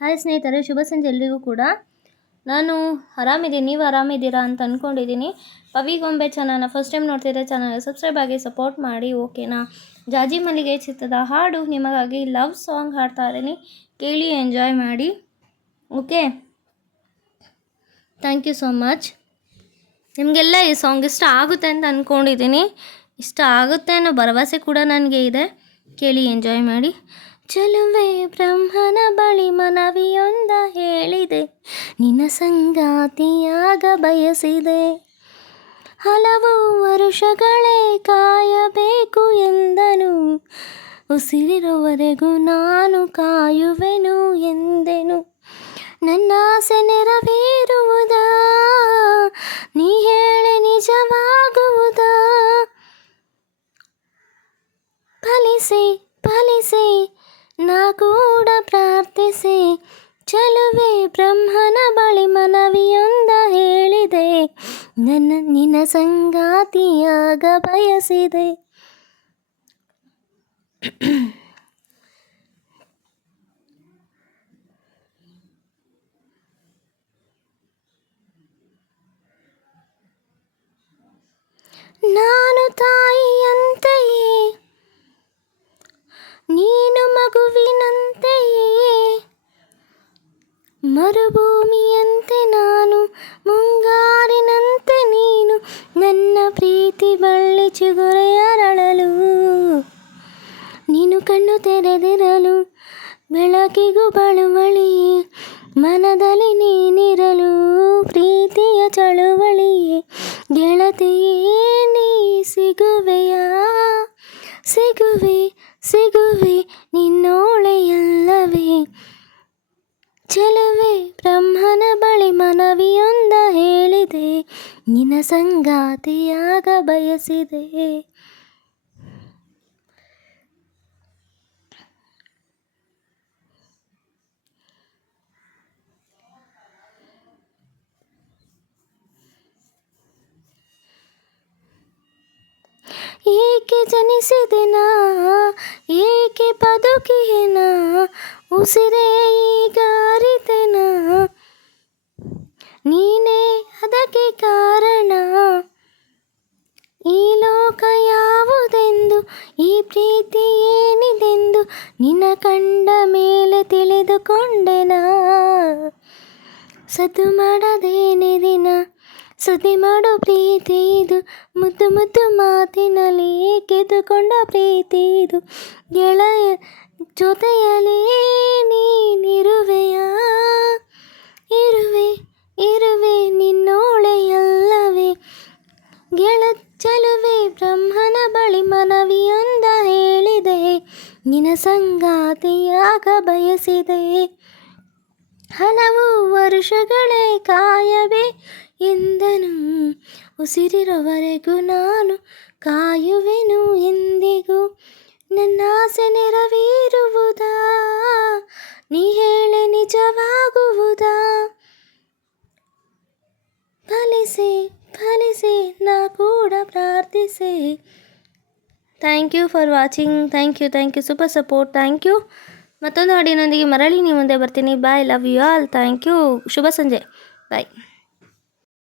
Hi ಸ್ನೇಹಿತರೆ, ಶುಭ ಸಂಜೆ ಎಲ್ರಿಗೂ ಕೂಡ. ನಾನು ಆರಾಮಿದ್ದೀನಿ, ನೀವು ಆರಾಮಿದ್ದೀರಾ ಅಂತ ಅಂದ್ಕೊಂಡಿದ್ದೀನಿ. ಪವಿ ಗೊಂಬೆ ಚಾನಲ್ನ ಫಸ್ಟ್ ಟೈಮ್ ನೋಡ್ತಿದ್ದರೆ ಚಾನಲ್ಗೆ ಸಬ್ಸ್ಕ್ರೈಬ್ ಆಗಿ ಸಪೋರ್ಟ್ ಮಾಡಿ, ಓಕೆನಾ. ಜಾಜಿ ಮಲ್ಲಿಗೆ ಚಿತ್ರದ ಹಾಡು ನಿಮಗಾಗಿ ಲವ್ ಸಾಂಗ್ ಹಾಡ್ತಾ ಇದ್ದೀನಿ, ಕೇಳಿ ಎಂಜಾಯ್ ಮಾಡಿ, okay. Thank you so much. ನಿಮಗೆಲ್ಲ ಈ ಸಾಂಗ್ ಇಷ್ಟ ಆಗುತ್ತೆ ಅಂತ ಅಂದ್ಕೊಂಡಿದ್ದೀನಿ. ಇಷ್ಟ ಆಗುತ್ತೆ ಅನ್ನೋ ಭರವಸೆ ಕೂಡ ನನಗೆ ಇದೆ. ಕೇಳಿ ಎಂಜಾಯ್ ಮಾಡಿ. ಚೆಲುವೆ ಬ್ರಹ್ಮನ ಬಳಿ ಮನವಿಯೊಂದ ಹೇಳಿದೆ, ನಿನ್ನ ಸಂಗಾತಿಯಾಗ ಬಯಸಿದೆ. ಹಲವು ವರುಷಗಳೇ ಕಾಯಬೇಕು ಎಂದನು, ಉಸಿರಿರುವವರೆಗೂ ನಾನು ಕಾಯುವೆನು ಎಂದೆನು. ನನ್ನ ಆಸೆ ನೆರವೇರುವುದಾ, ನೀ ಹೇಳೆ ನಿಜವಾಗುವುದಾ? ಫಲಿಸಿ ಫಲಿಸಿ ನಾ ಕೂಡ ಪ್ರಾರ್ಥಿಸಿ, ಚೆಲುವೆ ಬ್ರಹ್ಮನ ಬಳಿ ಮನವಿಯೊಂದ ಹೇಳಿದೆ, ನಿನ್ನ ಸಂಗಾತಿಯಾಗ ಬಯಸಿದೆ. ನಾನು ತಾಯಿಯಂತೆಯೇ, ನೀನು ಮಗುವಿನಂತೆಯೇ, ಮರುಭೂಮಿಯಂತೆ ನಾನು, ಮುಂಗಾರಿನಂತೆ ನೀನು. ನನ್ನ ಪ್ರೀತಿ ಬಳ್ಳಿ ಚಿಗುರೆ ಅರಳಲು, ನೀನು ಕಣ್ಣು ತೆರೆದಿರಲು, ಬೆಳಕಿಗೂ ಬಳುವಳಿ, ಮನದಲ್ಲಿ ನೀನಿರಲು, ಪ್ರೀತಿಯ ಚಳುವಳಿಯೇ. ಗೆಳತಿಯೇ ನೀ ಸಿಗುವೆಯಾ, ಸಿಗುವೆ ಸಿಗುವೆ ನಿನ್ನೋಳೆಯಲ್ಲವೇ. ಚೆಲುವೆ ಬ್ರಹ್ಮನ ಬಳಿ ಮನವಿಯೊಂದ ಹೇಳಿದೆ, ನಿನ್ನ ಸಂಗಾತಿಯಾಗ ಬಯಸಿದೆ. ಏಕೆ ಜನಿಸಿದೆನಾ, ಏಕೆ ಬದುಕಿಯೇನಾ, ಉಸಿರೇ ಈಗ ಅರಿತೆನಾ, ನೀನೇ ಅದಕ್ಕೆ ಕಾರಣ. ಈ ಲೋಕ ಯಾವುದೆಂದು, ಈ ಪ್ರೀತಿ ಏನಿದೆಂದು, ನಿನ್ನ ಕಂಡ ಮೇಲೆ ತಿಳಿದುಕೊಂಡೆನಾ. ಸದ್ದು ಮಾಡದೇನೆ ದಿನ, ಸುದ್ದಿ ಮಾಡೋ ಪ್ರೀತಿ ಇದು, ಮುದ್ದು ಮುದ್ದು ಮಾತಿನಲ್ಲಿ ಗೆದ್ದುಕೊಂಡ ಪ್ರೀತಿ ಇದು. ಗೆಳೆಯ ಜೊತೆಯಲ್ಲಿ ನೀನಿರುವೆಯಾ, ಇರುವೆ ಇರುವೆ ನಿನ್ನೋಳೆಯಲ್ಲವೇ. ಚೆಲುವೆ ಬ್ರಹ್ಮನ ಬಳಿ ಮನವಿಯೊಂದ ಹೇಳಿದೆ, ನಿನ್ನ ಸಂಗಾತಿಯಾಗ ಬಯಸಿದೆ. ಹಲವು ವರುಷಗಳೇ ಕಾಯಬೇ ಎಂದನು, ಉಸಿರಿರುವವರೆಗೂ ನಾನು ಕಾಯುವೆನು ಎಂದಿಗೂ. ನನ್ನ ಆಸೆ ನೆರವೇರುವುದಾ, ನೀ ಹೇಳೆ ನಿಜವಾಗುವುದಾ? ಫಲಿಸಿ ಫಲಿಸಿ ನಾ ಕೂಡ ಪ್ರಾರ್ಥಿಸಿ. Thank you for watching. Thank you super support. Thank you. ಮತ್ತೊಂದು ಹಾಡಿನೊಂದಿಗೆ ಮರಳಿ ನಿಮ್ಮ ಮುಂದೆ ಬರ್ತೀನಿ. Bye, love you all. Thank you. ಶುಭ ಸಂಜೆ. ಬಾಯ್.